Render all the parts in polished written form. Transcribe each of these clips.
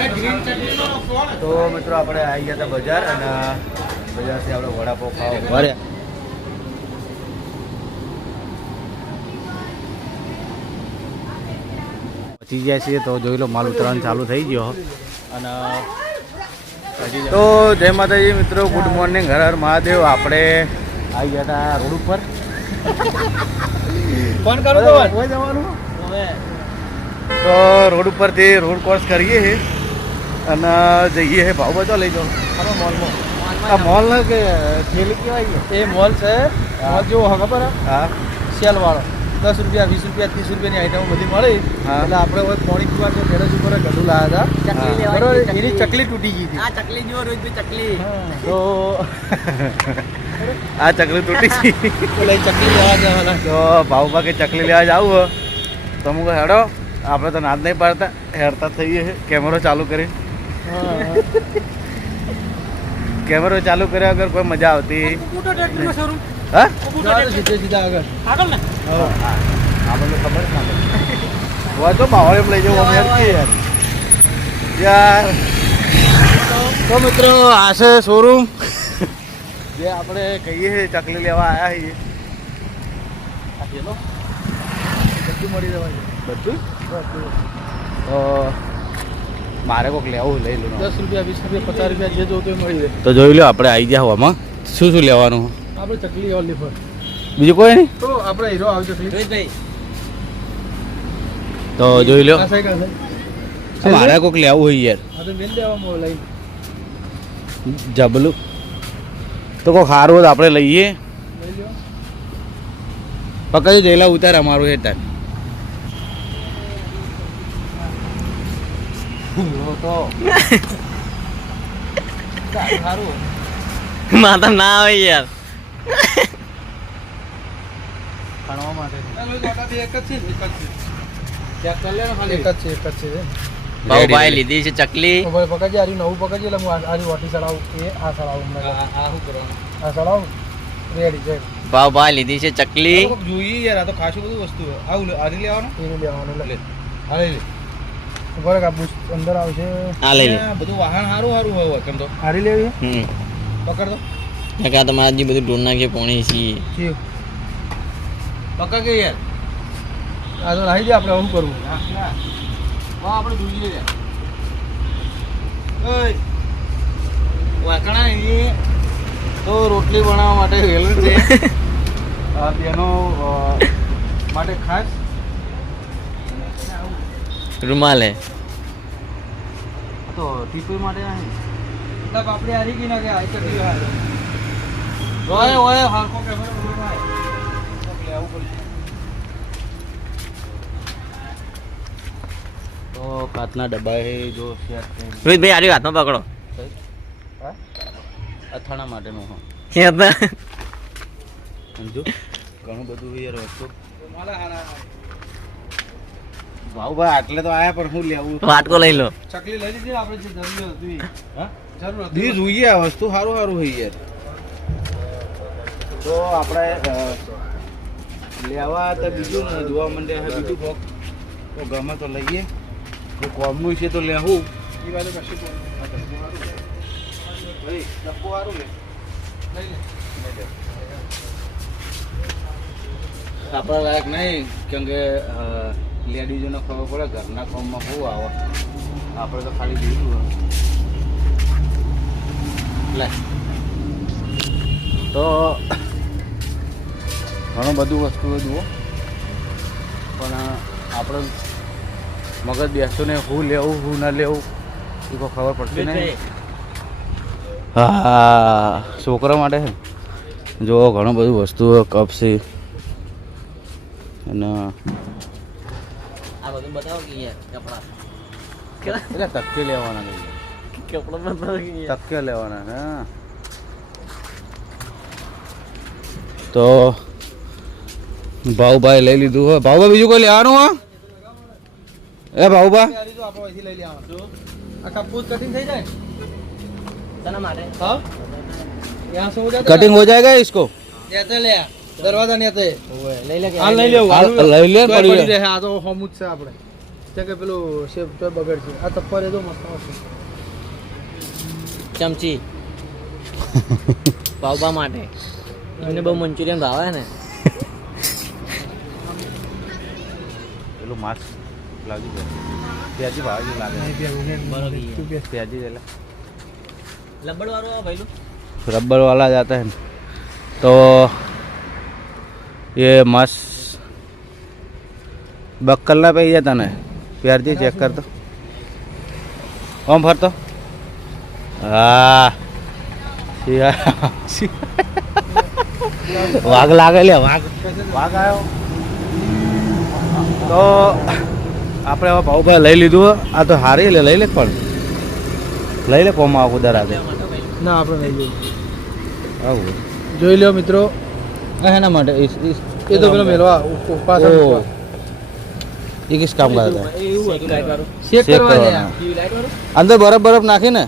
તો મિત્રો આપણે આવી ગયા હતા બજાર અને બજારથી આપણે વડાપાવ ખાવા ભર્યા. પચી જાય છે તો જોઈ લો માલ ઉતરવાનું ચાલુ થઈ ગયો. અને તો જય માતાજી મિત્રો, ગુડ મોર્નિંગ, હર હર મહાદેવ. આપણે આવી ગયા હતા રોડ ઉપર. ફોન કરો તો જવાનું તો રોડ ઉપરથી રોડ ક્રોસ કરીએ છીએ અને જઈએ છે ભાવ બધો લઈ જાઓ મોલમાં. આ મોલ ને કે થેલી કહેવાય? એ મોલ છે. મોલ જેવો હા ખબર? હા, સેલ વાળો. 10 રૂપિયા, 20 રૂપિયા, 30 રૂપિયાની આઈટમો બધી મળી. એટલે આપણે હવે પોણી પીવા તો ટેરેસ ઉપર ગઢું લાવ્યા હતા. બરોબર, એની ચકલી તૂટી ગઈ હતી. આ ચકલી જેવો રોજ ચકલી. તો આ ચકલી તૂટી ગઈ. ચકલી લેવા જવાના. તો ભાવભા કે ચકલી લેવા જવું તો હું કહું હેડો, આપણે તો નાદ નહીં પાડતા, હેરતા થઈએ છે. કેમેરો ચાલુ કરીને કેમેરો ચાલુ કર્યા વગર કોઈ મજા આવતી. હા, સીધા આગળ આપણને ખબર જ ના હોય તો ભાવ એમ લઈ જવું અમે યાર. તો મિત્રો આ છે શોરૂમ જે આપણે કહીએ છીએ ચકલી લેવા આવ્યા છીએ. બધું મળી જવાય બધું તો મારે કોઈક લેવું લઈ લો. 10 રૂપિયા, 20 રૂપિયા, 50 રૂપિયા જે જોતું મળી જાય. તો જોઈ લો આપણે આવી ગયા હવામાં. શું શું લેવાનું? આપણે ચકલી ઓલી પર બીજું કોઈ નહીં. તો આપણે હીરો આવજો ચકલી. તો જોઈ લો કાસાઈ મારે કોઈક લેવું હોય યાર. આ તો મેલ દેવામાં લઈ જબલું તો કોઈ સારું હોય તો આપણે લઈએ. લઈ લ્યો. પકડી જેલા ઉતાર અમારું હે તાર. તો સારું માતા ના આવે યાર. ખાણવા માટે એક જ છે. ચેક કરી લે ને ખાલી. એક જ છે. ભાઈ લીધી છે ચકલી. ભાઈ પકડજે, આરી નવું પકડજે. એટલે હું આરી વાટી ચડાવું. એ આ ચડાવું હમણાં. આ શું કરવાનું? આ ચડાવું. રેડી. ભાઈ લીધી છે ચકલી. જોઈએ યાર, આ તો ખાસું બધું વસ્તુ છે. આવું આરી લેવાનું. એને લેવાનું. લે આ લઈ લે. બરાબર, આ બુશ અંદર આવશે. આ લઈ લે. બધું વાહન સારું હોય કેમ તો. આરી લેવી. પકડ દો. કે તમારા જે બધું ઢોર નાખીએ પોણી છે. પકડ કે યાર. આ તો રાહી દે. આપણે શું કરવું? આપણે જોઈએ. ઓય વાકણા એ તો રોટલી બનાવવા માટે વેલણ છે. તેનો માટે ખાસ રૂમાલ હે. તો ટીપી માટે નહીં. મતલબ આપણે હારી ગઈ ના કે આઈ ચડી હાર ઓય હારકો કેમેરો ભાઈ ઓકે આવું પડશે. તો કાચના ડબ્બા એ જો રોહિતભાઈ આરી હાથમાં પકડો. અથાણા માટેનું હા. સમજો ઘણું બધું યાર વસ્તુ. ભાઈ આટલે તો આયા પણ હું લેવું? વાટકો લઈ લો. ચકલી લઈ લીધી આપણે જે જરૂર હતી. હા, જરૂર હતી. બી જોઈએ આ વસ્તુ સારું હોય યાર. તો આપણે લેવા તો બીજું ને જોવા માંડે બીજું ભોગ તો ગમે તો લઈએ. તો કોમનું છે તો લેવું. એ વાલે કશું ભાઈ ડબ્બો સારું લે. લઈ લે. આપણા લાયક નહીં કેમ કે લેડીઝોને ખબર પડે ઘરના કામમાં શું આવે. આપણે તો ખાલી જોયું લે. તો ઘણું બધું વસ્તુઓ જુઓ પણ આપણે મગજ બેસતું ને શું લેવું શું ના લેવું એ કોઈ ખબર પડતી નહીં. હા, છોકરા માટે જો ઘણું બધું વસ્તુઓ કપ છે અને આ બધું બતાવો કે યાર કપડા. એટલે તક્કે લેવાના નહીં. કપડા બતાવો કે યાર. તક્કે લેવાના હા. તો ભાવભાઈ લઈ લીધું હોય. ભાવભાઈ બીજું કોઈ લેવાનું હા? એ ભાવભા આરી જો આપણે અહીંથી લઈ લેવાનું. આ કપૂત કટિંગ થઈ જાય. તના માટે. हाँ यहाँ से हो जाता कटिंग हो जाएगा इसको? नेते ले दरवाजा नेते લઈ લે કે हाल नहीं ले ले ले पड़ी पड़ी रहे आ तो हम मुझसे આપણે ત્યાં કે પેલું શેપ તો બગડ છે આ તપ્પર એ તો મસ્ત મસ્ત ચમચી પાવભા માટે એમને બહુ મંચુરિયન ભાવે ને પેલું માસ્ક લાગી જાય પ્યાજી ભાવે જેવું લાગે प्याजी वाला લબ્બડ વાળો આ ભાઈલું रबर वाला जाता है तो ये मस्त बक्कलना पे ही जाता ना प्यार जी चेक कर दो ओम भर तो वाघ लागे ले वाघ वाघ आयो तो આપણે હવે ભાવભાઈ લઈ લીધું આ તો હારી લે લઈ લે પણ લઈ લે કોમાં ઉધર આજે ના આપણે નહીં જોયું આવું જોઈ લ્યો મિત્રો એના માટે એ તો પેલો મેલવા પાછળ મૂકવા. ये किस काम का था એવું હતું લાઈટ વાળું ચેક ચેક કરવા કરવાના. જાય ઈ લાઈટ વાળું अंदर बर्फ बर्फ नाखी ने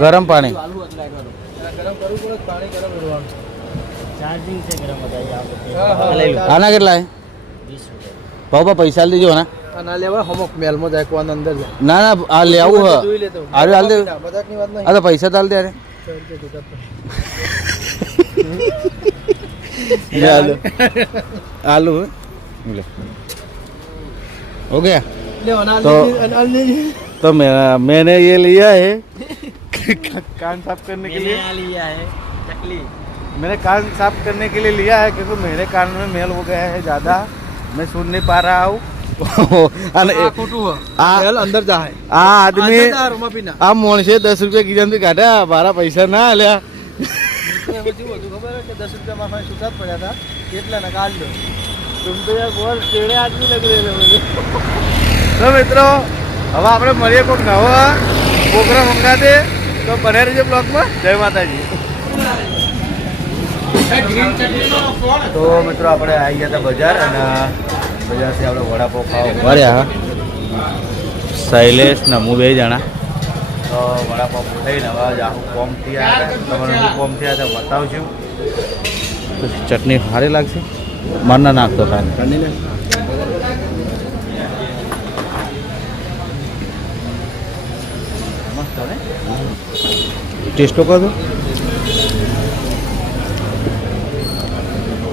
ગરમ પાણી. વાળું હતું લાઈટ વાળું ગરમ કરવું પડે પાણી ગરમ કરવાનું ચાર્જિંગ છે ગરમ હતા હા, હા, લઈ લો હા. આના કેટલા હે 20 ભાવભા પૈસા લીજો ને આ ના લેવા હમક મેલમાં જાય કોણ અંદર જાય ના ના આ લેવું હ જોઈ લેતો હાલ હાલ દે મજાકની વાત નહીં આ તો પૈસા તાલ દે અરે ले आलू आलू है ले हो गया तो- तो मैंने ये लिया है कान साफ करने के लिए मैंने आ लिया है चकली मैंने कान साफ करने के लिए लिया है क्योंकि मेरे कान में मेल हो गया है ज़्यादा मैं सुन नहीं पा रहा हूँ આ ખોટું હે આ- મેલ અંદર જાય आ आदमी અંદર રૂમમાં પીના आ मोणसे 10 रुपया की जन काटा मारा पैसा ना आल्या એમાં કેવું હતું ખબર હે કે 10 રૂપિયામાં મારે છૂટા જ પડ્યા હતા એટલા ના કાઢ લો तुम तो यार बहुत टेढ़े आदमी लग रहे हो मुझे तो मित्रों હવે આપણે મળીએ કોઈક નવો પ્રોગ્રામ મંગાતે તો બને રહેજો બ્લોગમાં જય માતાજી તો મિત્રો આપણે આવી ગયા હતા બજાર અને બજારથી આપણે વડાપાવ ખાવા મળ્યા શૈલેષ ને હું બે જણા તો વડાપાવ થઈને હવે આખું કોમ થયા તમારે હું કોમ થયા તો બતાવશું તો ચટણી સારી લાગશે મરના નાખતો ખાલી મસ્ત ને ટેસ્ટ તો કરો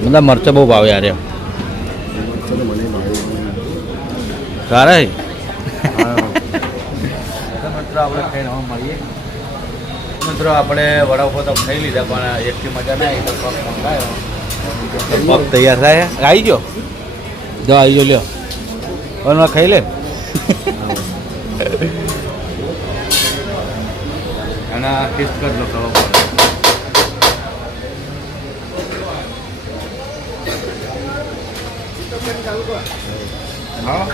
બધા મરચાં બહુ ભાવે યાર સારા હે મિત્રો આપણે ખાઈને હવે મળીએ મિત્રો આપણે વડાપાવ તો ખાઈ લીધા પણ એકથી મજા ના આવી તો પગ મંગાયો પગ તૈયાર થાય આવી ગયો જો આવી ગયો લ્યો હવે ખાઈ લે અને ટેસ્ટ કરી લો ખબર હા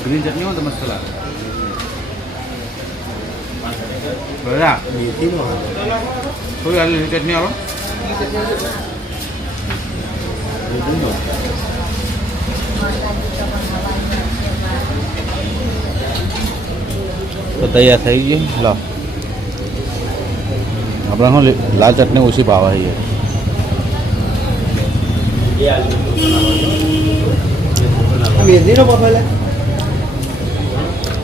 ગ્રીન ચટણી હોય તો મસ્ત લાગે બરા થોડી આલી ચટણી આવો તો તૈયાર થઈ ગયું લો આપણે શું લાલ ચટણી ઓછી ભાવે છે મેંદીનો પપ્પા લે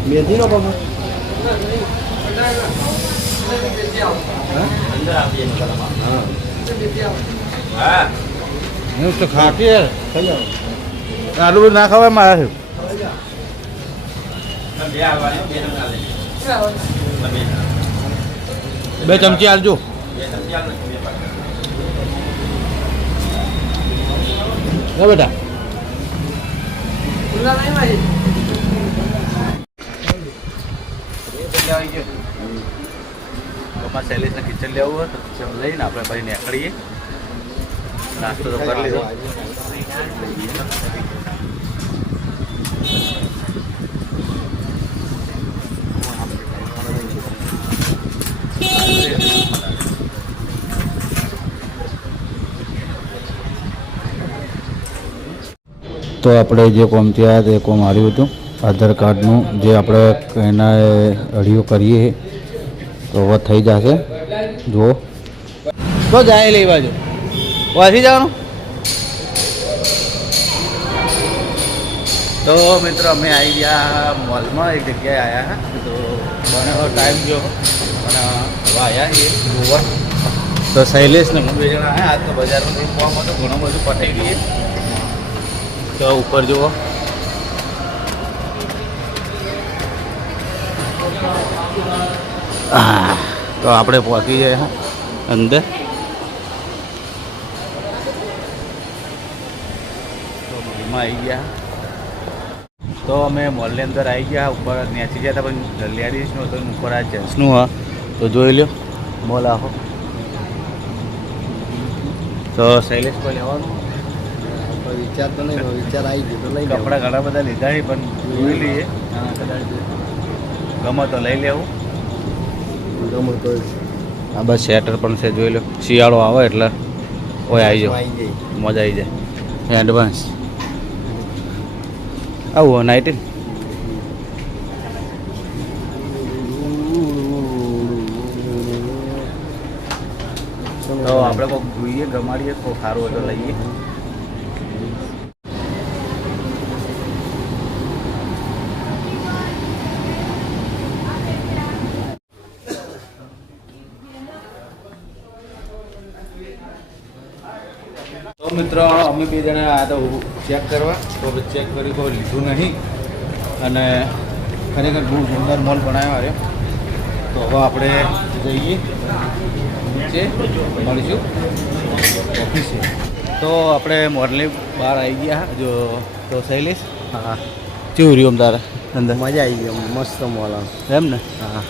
મેંદીનો પપ્પા હું તો ખાતી યાર આલુ બધું ના ખવાય મારાથી બે ચમચી આલજો ના બેટા તમારે શૈલેષને કિચન લેવું હોય તો કિચન લઈને આપણે પછી નીકળીએ નાસ્તો તો કરી લીધો તો આપણે જે કોમ થયા તે કોમ આવ્યું હતું આધાર કાર્ડનું જે આપણે એના અડીઓ કરીએ તો હવે થઈ જશે જુઓ તો જાય લઈ બાજુ વાંચી જવાનું. તો મિત્રો અમે આવી ગયા મોલમાં, એક જગ્યાએ આવ્યા તો મને ટાઈમ ગયો અને હવે આવ્યા એ ગોવા. તો શૈલેષ ને હું 2 જણા આવ્યા. આજ તો બજારમાં કંઈ કામ હતું, ઘણું બધું પટાઈ ગઈએ. તો ઉપર જુઓ, તો આપણે પહોંચી જાય અંદર. તો મોલમાં આવી ગયા. તો અમે મોલની અંદર આવી ગયા. ઉપર નેચી ગયા હતા પણ લેડીઝનું હતું, ઉપર આ જેન્ટ્સનું હા. તો જોઈ લો મોલ આખો. તો શૈલેષ કોઈ લેવાનું વિચાર તો નહીં, વિચાર આવી ગયો તો લઈ કપડાં ઘણા બધા લીધા છે પણ જોઈ લઈએ. ગમે તો લઈ લેવું. ગમે તો આ બસ સ્વેટર પણ છે, જોઈ લો. શિયાળો આવે એટલે કોઈ આવી જાવ, આવી જાય. મજા આવી જાય. એડવાન્સ આવું નાઇટી. તો આપણે કોઈક જોઈએ, ગમાડીએ, કોઈ સારું હોય તો લઈએ. તો મિત્રો અમે 2 જણા આ તો ચેક કરવા, તો ચેક કરી કોઈ લીધું નહીં. અને ખરેખર બહુ સુંદર મોલ બનાવ્યો છે. તો હવે આપણે જઈએ નીચે, મળીશું ઓફિસે. તો આપણે મોલની બહાર આવી ગયા. જો તો શૈલેષ, હા, કેવું રહ્યું તારે અંદર? મજા આવી ગઈ, મસ્ત મોલ એમ ને? હા,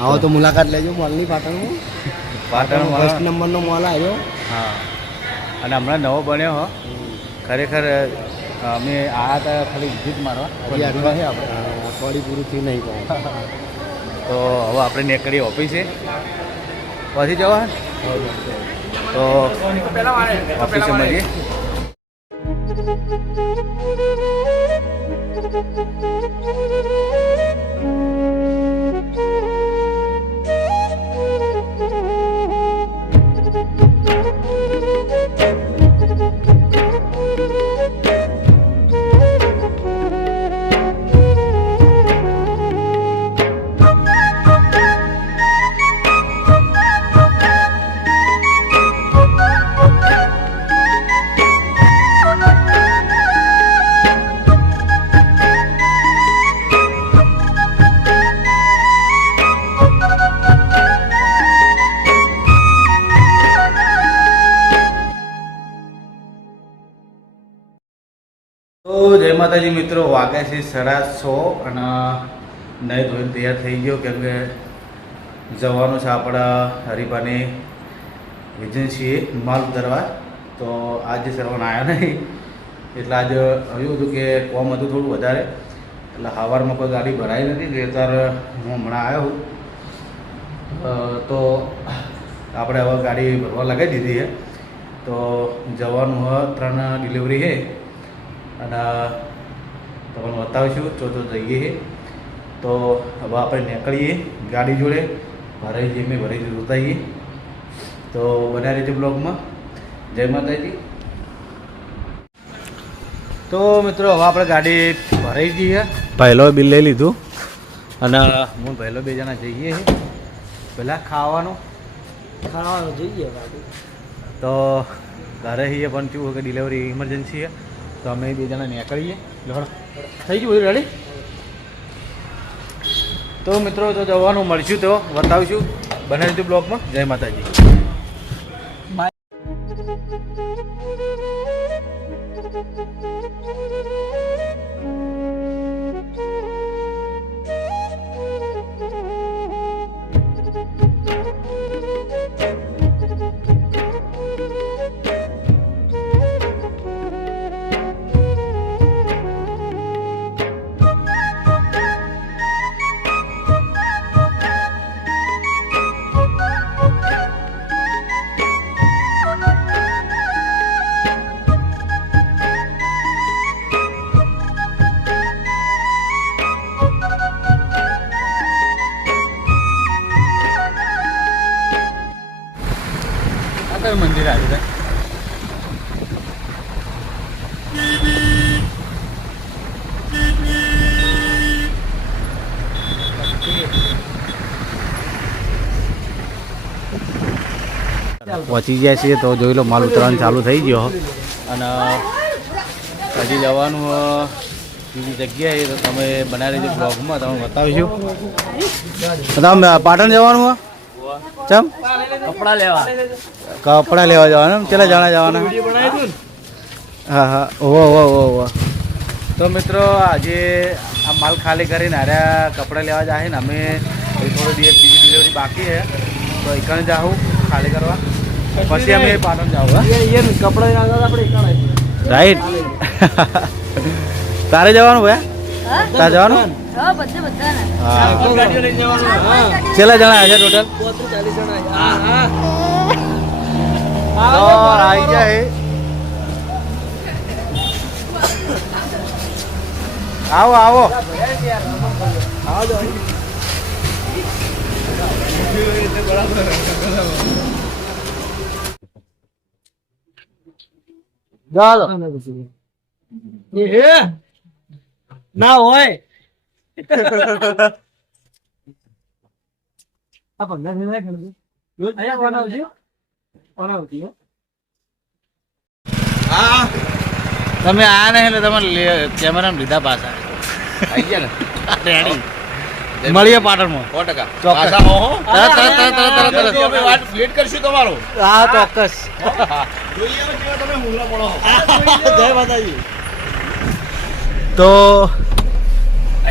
આવો તો મુલાકાત લેજો મોલની પાટણમાં. પાટણમાં ફર્સ્ટ નંબરનો મોલ આવ્યો. હા, અને હમણાં નવો બન્યો હો. ખરેખર અમે આવ્યા હતા ખાલી વિઝિટ મારવા, હજી આગળ છે આપણે, અઠવાડિયું પૂરું થયું નહીં પણ. તો હવે આપણે નીકળીએ ઓફિસે. પછી જવા તો ઓફિસે મળીએ. તો જય માતાજી મિત્રો, વાગ્યા છે 6:30 અને નહીં ધોઈને તૈયાર થઈ ગયો, કેમ કે જવાનું છે આપણા હરિભાની એજન્સીએ માલ ઉતરવા. તો આજે સરવાના આવ્યા નહીં એટલે આજે આવ્યું હતું કે કોમ હતું થોડું વધારે, એટલે સવારમાં કોઈ ગાડી ભરાઈ નથી. કે અત્યારે હું હમણાં આવ્યો. તો આપણે હવે ગાડી ભરવા લગાવી દીધી છે. તો જવાનું હવે 3 ડિલિવરી છે અને તમને બતાવીશું. તો જઈએ. તો હવે આપણે નીકળીએ ગાડી જોડે, ભરાઈ જઈએ, મેં ભરાઈ ઉતારીએ. તો બનાવી રહેજો બ્લોગમાં. જય માતાજી. તો મિત્રો હવે આપણે ગાડી ભરાઈ જઈએ. પહેલો બિલ લઈ લીધું અને હું પહેલો 2 જણા જઈએ. પહેલાં ખાવાનું જોઈએ ગાડી તો ઘરે છીએ પણ શું કે ડિલિવરી ઇમરજન્સી છે, તો અમે 2 જણા નીકળીએ. થઈ ગયું બધું રેડી. તો મિત્રો તો જવાનું મળશું, તો બતાવીશું. બનાવી દીધું બ્લોગમાં. જય માતાજી. પહોંચી ગયા છીએ તો જોઈ લો માલ ઉતરવાનું ચાલુ થઈ ગયો અને હજી જવાનું બીજી જગ્યાએ તો તમે બનાવી રહેજો બ્લોગમાં તમે બતાવીશું. તમે પાટણ જવાનું હો ચમ કપડા લેવા કપડાં લેવા જવાના એમ? કેટલા જણા જવાના? હા હા ઓહો ઓહો ઓહો. તો મિત્રો આજે આ માલ ખાલી કરીને હાર્યા કપડાં લેવા જાય ને અમે થોડો દિવસ બીજી ડિલિવરી બાકી છે તો એકણ જાઉં ખાલી કરવા પછી અમે પાટણ જાઉં. હા રાઈટ. તારે જવાનું ભાઈ? તારે જવાનું? હા. કેટલા જણા આવ્યા ટોટલ? તો આવી ગયા. આવો આવો ના હોય તમે આ નહીં એટલે તમારે કેમેરામાં લીધા પાછા આવી ગયા ને રેડી મળીએ પાટણમાં 100%. ચોક્કસ. પાછા હો. તરત. અમે વાત વેટ કરશું તમારો. હા ચોક્કસ. જોઈએ હવે કેવા તમે હુમલા પડો. જય માતાજી. તો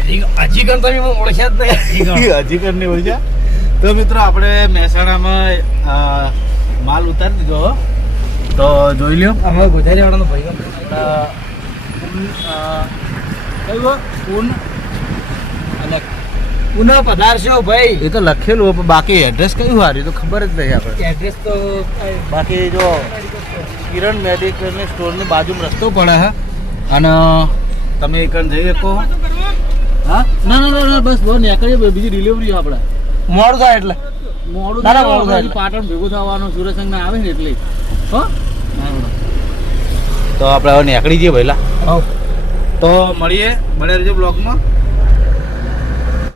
હજી કણ તમે ઓળખ્યા જ નહીં. હજી કરની ઓળખ્યા. તો મિત્રો આપણે મહેસાણામાં માલ ઉતારી દીધો હો. તો જોઈ લ્યો અમે ગોધારી વાળાનો ભાઈ ઊન અને પુનઃ પધારશો ભાઈ. એ તો લખેલું પણ બાકી એડ્રેસ કયું હાર્યું તો ખબર જ નહીં આપણે. એડ્રેસ તો બાકી જો કિરણ મેડિકલ સ્ટોરની બાજુમાં રસ્તો પડે હે અને તમે એક જઈ શકો. હા ના ના ના બસ બહુ નીકળીએ બીજી ડિલિવરી આપણે મોડું થાય એટલે મોડું ના, ના, થાય, મોડું થાય હજી પાટણ ભેગું થવાનું સુરતસંગના આવે ને એટલે હો. તો આપણે હવે નીકળી જઈએ પહેલા. તો મળીએ મળે રહેજો બ્લોગમાં.